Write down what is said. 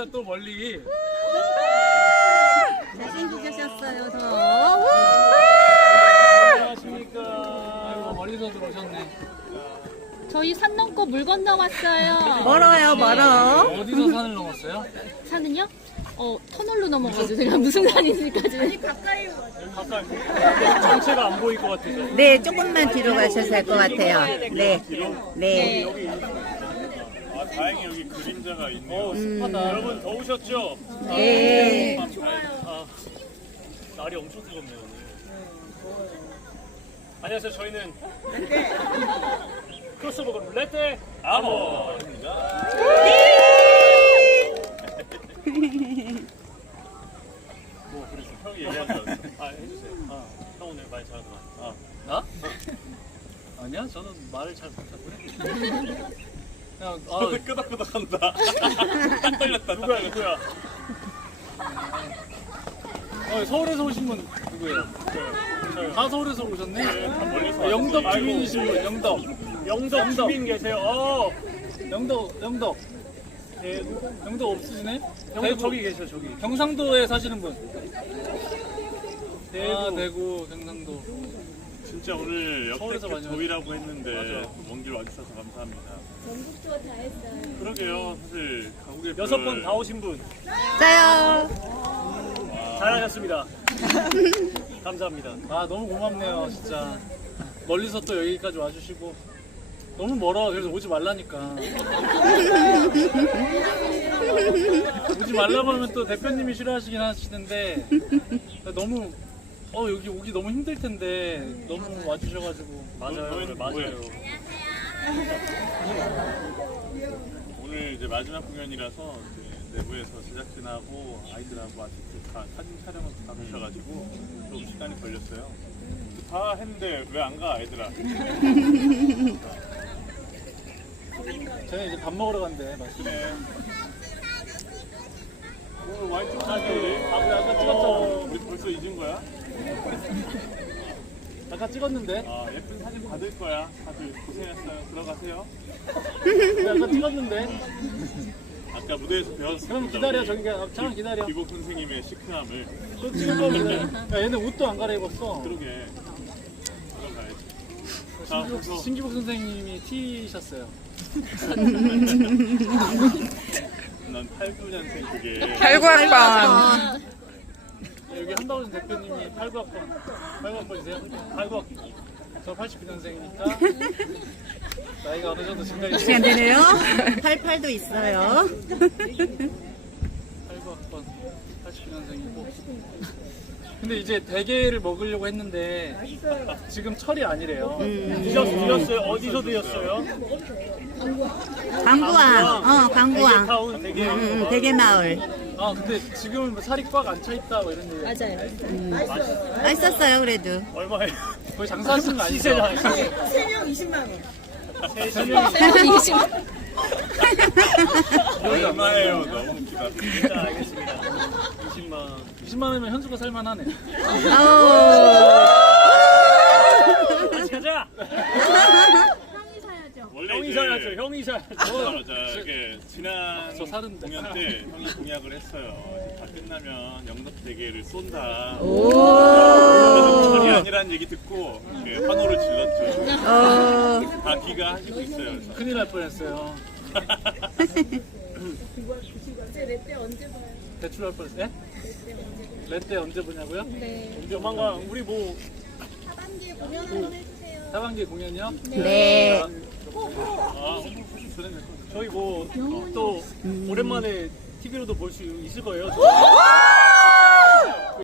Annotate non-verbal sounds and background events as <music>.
왔어요 또 멀리. 잘생기셨어요, 더. 안녕하십니까. 아이고 멀리서 들어오셨네. 저희 산 넘고 물 건너 왔어요. 멀어요, 멀어. 어디서 산을 넘었어요? 산은요? 어, 터널로 넘어가지고 제가 무슨 산인지까지. 가까이. 전체가 안 보일 것 같아서. 네, 조금만 뒤로 가셔도 될것 같아요. 네. 네. 아, 다행히 여기 그림자가 있네요. 어 습하다. 여러분 더우셨죠? 네. 아, 날이 엄청 뜨겁네요 오늘. 안녕하세요. 저희는 크로스오버 렛데 아모입니다. <laughs> 뭐 그래서 형이 얘기한 줄 알았어. 아 해주세요. 아, 형 오늘 많이 잘하더만. 아, 나? 아니야, 저는 말을 잘 못하고요. <laughs> 그냥 아, 끄덕끄덕한다. 딱 걸렸다. 누구야 누구야? 어, 서울에서 오신 분 누구예요? 저요. 다 서울에서 오셨네. 멀리서 아, 영덕 왔어요. 주민이신 분, 영덕. 영덕 주민 계세요. 어. 영덕, 영덕. 대구? 영덕 없으시네? 영덕 저기 계셔 저기. 경상도에 사시는 분. 대구, 아, 대구, 경상도. 진짜 오늘 서울에서 역대급 많이 더위라고 했는데. 먼 길 와주셔서 감사합니다. 전국 투어 다 했어요. 그러게요. 사실 강국의 여섯 별- 번다 오신 분. 짜요. 잘하셨습니다. <laughs> 감사합니다. 아 너무 고맙네요, 진짜. 멀리서 또 여기까지 와주시고 너무 멀어. 그래서 오지 말라니까. 오지 말라고 하면 또 대표님이 싫어하시긴 하시는데 너무 어 여기 오기 너무 힘들 텐데 너무 와주셔가지고 저희는 뭐예요? 오늘 이제 마지막 공연이라서 이제 내부에서 제작진하고 아이들하고 아티스트 다 사진 촬영을 다 하셔가지고 좀 시간이 걸렸어요. 다 했는데 왜 안 가 아이들아? <laughs> 저희 이제 밥 먹으러 간대. 그래. 오늘 좀 사게 우리. 아 그래 아까 어, 찍었죠. 우리 벌써 잊은 거야? 아까 찍었는데. 아, 예쁜 사진 받을 거야. 다들 고생했어요. 들어가세요. 아까 찍었는데. 아까 무대에서 배웠습니다. 그럼 기다려 저기 잠깐 기다려. 기복 선생님의 시크함을. 또 찍을 거면 야 얘네 옷도 안 갈아입었어. 그러게. 들어가야지. 자, 신기복, 그래서 신기복 선생님이 티셨어요. 난 89년생 그게. 팔구학번. 여기 한다우신 대표님이 89학번, 89학번이세요? 89학번. 저 89년생이니까 <laughs> 나이가 어느 정도 증가했어요. 시간 되네요. 88도 있어요. <laughs> 89학번, 89년생이고. 근데 이제 대게를 먹으려고 했는데 지금 철이 아니래요. 드셨, 드셨어요? 어디서 드셨어요? 광구왕. 어, 광구왕. 타운 대게. 음, 대게 마을. 아 근데 지금은 뭐 살이 꽉 안 차 있다 뭐 이런 얘기. 맞아요. 맛있었어요, 그래도. 얼마예요? 거의 장사하시는 거 아니죠? 얼마예요? 너무 웃기다. 자, 알겠습니다. 20만 원. 20만 원이면 현수가 살만하네. 아우. 같이 가자. 원래 형이 이제 사야죠. 형이 사야죠. 맞아. 이게 지난 저. 공연 때 형이 공약을 했어요. 다 끝나면 영덕 대게를 쏜다. 오. 철이 아니란 얘기 듣고 이렇게 환호를 질렀죠. 어. 다 기가하시고 있어요. 그래서. 큰일 날 뻔했어요. <laughs> 대출 할 뻔했어요. 네? 렛때 언제 보냐고요? 네. 조만간 우리 뭐 하반기에 공연 한번 해주세요. 하반기 공연이요? 네. 저희 뭐 또 오랜만에 TV로도 볼 수 있을 거예요. 저.